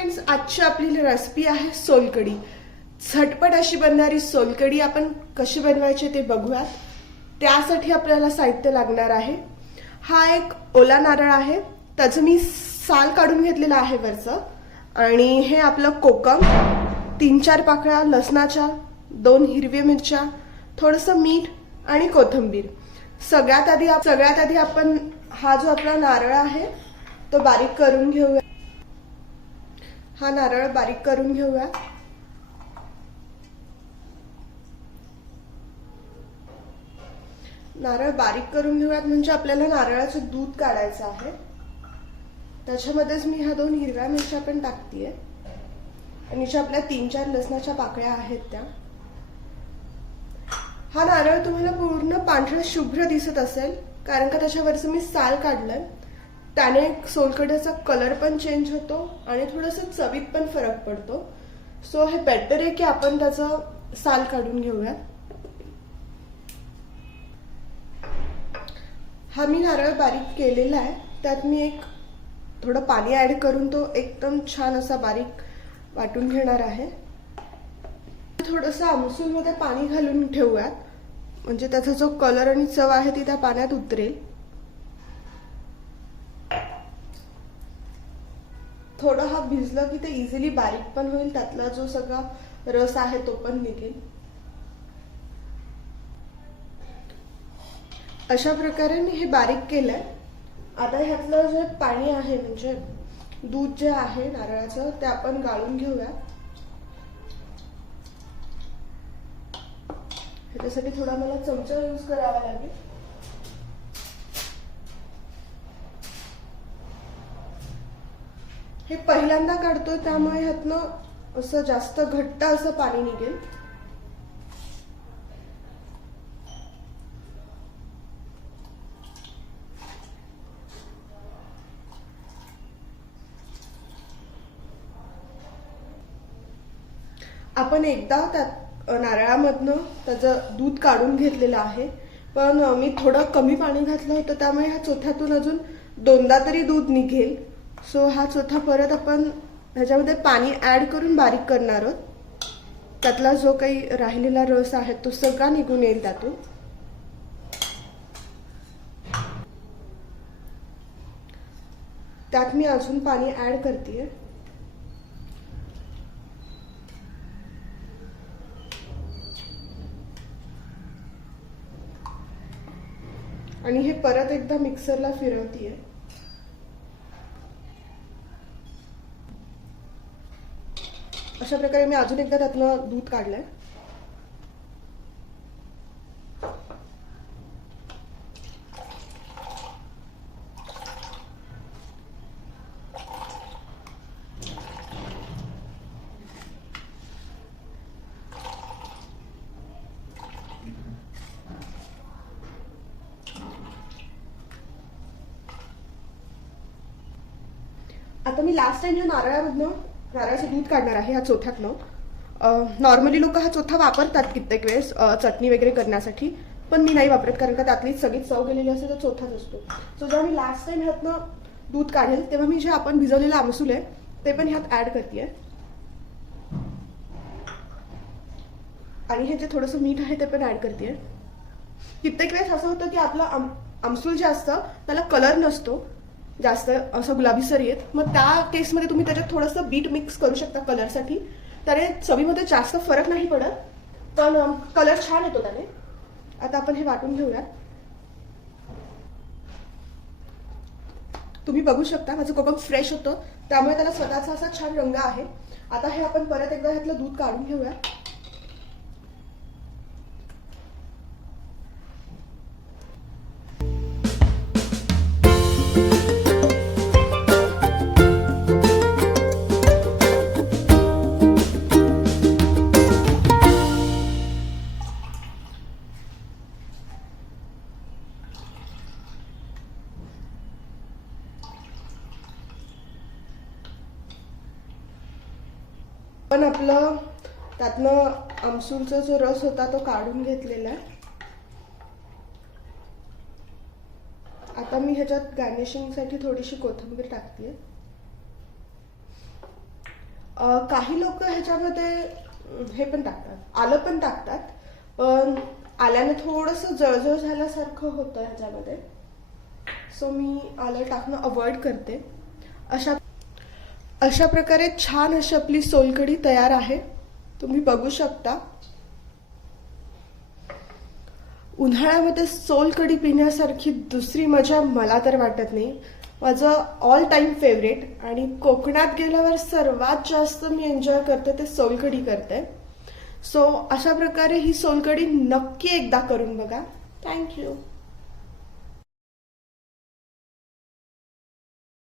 Friends, आजची आपली recipe आहे सोलकढी। झटपट अशी बनणारी सोलकढी आपण कशी बनवायची ते बघूयात। त्यासाठी आपल्याला साहित्य लागणार आहे। हा एक ओला नारळ आहे, त्याचं मी साल काढून घेतलेलं आहे वरचं। आणि हे आपलं कोकम, 3-4 पाकळ्या लसणाच्या, 2 हिरव्या मिरच्या, थोडंसं मीठ आणि कोथिंबीर। सगळ्यात आधी आपण हा जो आपला नारळ आहे तो बारीक करून घेऊया। हा नारळ बारीक करून घेऊया। नारळ बारीक करून घेऊयात म्हणजे आपल्याला नारळाचं दूध काढायचं आहे। त्याच्यामध्येच मी ह्या 2 हिरव्या मिरच्या पण टाकतेय आणि ज्या आपल्या 3-4 लसणाच्या पाकळ्या आहेत त्या। हा नारळ तुम्हाला पूर्ण पांढरा शुभ्र दिसत असेल कारण का त्याच्यावरचं मी साल काढलंय। त्याने सोलकढीचा कलर पण चेंज होतो आणि थोडंसं चवीत पण फरक पडतो। सो हे बेटर आहे की आपण त्याचं साल काढून घेऊया। हा मी नारळ बारीक केलेला आहे, त्यात मी एक थोडं पाणी ऍड करून तो एकदम छान असा बारीक वाटून घेणार आहे। थोडंसं आमसूल मध्ये पाणी घालून ठेवूयात म्हणजे त्याचा जो कलर आणि चव आहे ती त्या पाण्यात उतरेल। थोडं हा भिजलं की ते इझिली बारीक पण होईल, त्यातला जो सगळा रस आहे तो पण निघेल। अशा प्रकारे मी हे बारीक केलंय। आता ह्यातलं जे पाणी आहे म्हणजे दूध जे आहे नारळाचं ते आपण गाळून घेऊया। ह्याच्यासाठी थोडा मला चमचा यूज करावा लागेल। हे पहिल्यांदा काढतोय त्यामुळे ह्यातनं असं जास्त घट्ट असं पाणी निघेल। आपण एकदा त्यात नारळामधनं त्याचं दूध काढून घेतलेलं आहे, पण मी थोडं कमी पाणी घातलं होतं त्यामुळे ह्या चोथ्यातून अजून 2दा तरी दूध निघेल। सो हा चोथा परत आपण ह्याच्यामध्ये पाणी ऍड करून बारीक करणार आहोत। त्यातला जो काही राहिलेला रस आहे तो सगळा निघून येईल त्यातून। त्यात मी अजून पाणी ऍड करतेय। आणि हे परत एकदा मिक्सरला फिरवतेय। अशा प्रकारे मी अजून एकदा त्यातलं दूध काढलंय। आता मी लास्ट टाइम ह्या नारळाचं दूध काढणार आहे ह्या चोथ्यातनं। नॉर्मली लोक हा चोथा वापरतात कित्येक वेळेस चटणी वगैरे करण्यासाठी, पण मी नाही वापरत कारण का त्यातली सगळी चव गेलेली असते तर चोथाच असतो। सो जेव्हा मी लास्ट टाइम ह्यातनं दूध काढेल तेव्हा मी जे आपण भिजवलेलं आमसूल आहे ते पण ह्यात ऍड करतेय। आणि हे जे थोडंसं मीठ आहे ते पण ऍड करतेय। कित्येक वेळेस असं होतं की आपलं आमसूल जे असतं त्याला कलर नसतो जास्त असं गुलाबीसर येत, मग त्या केसमध्ये तुम्ही त्याच्यात थोडंसं बीट मिक्स करू शकता कलरसाठी। त्याने चवीमध्ये जास्त फरक नाही पडत पण कलर छान येतो त्याने। आता आपण हे वाटून घेऊया। तुम्ही बघू शकता माझं कोकम फ्रेश होतं त्यामुळे त्याला स्वतःचा असा छान रंग आहे। आता हे आपण परत एकदा ह्यातलं दूध काढून घेऊया। पण आपलं त्यातनं आमसूलचा जो रस होता तो काढून घेतलेला आहे। आता मी ह्याच्यात गार्निशिंगसाठी थोडीशी कोथिंबीर टाकते। काही लोक ह्याच्यामध्ये हे पण टाकतात, आलं पण टाकतात, पण आल्याने थोडंसं जळजळ झाल्यासारखं होतं ह्याच्यामध्ये, सो मी आलं टाकणं अवॉइड करते. अशा प्रकारे छान अशी आपली सोलकढी तयार आहे, तुम्ही बघू शकता. उन्हाळ्यामध्ये सोलकढी पिण्यासारखी दुसरी मजा मला तर वाटत नाही. माझं ऑल टाइम फेवरेट आणि कोकणात गेल्यावर सर्वात जास्त मी एन्जॉय करते ते सोलकढी करते. सो अशा प्रकारे ही सोलकढी नक्की एकदा करून बघा. थँक्यू.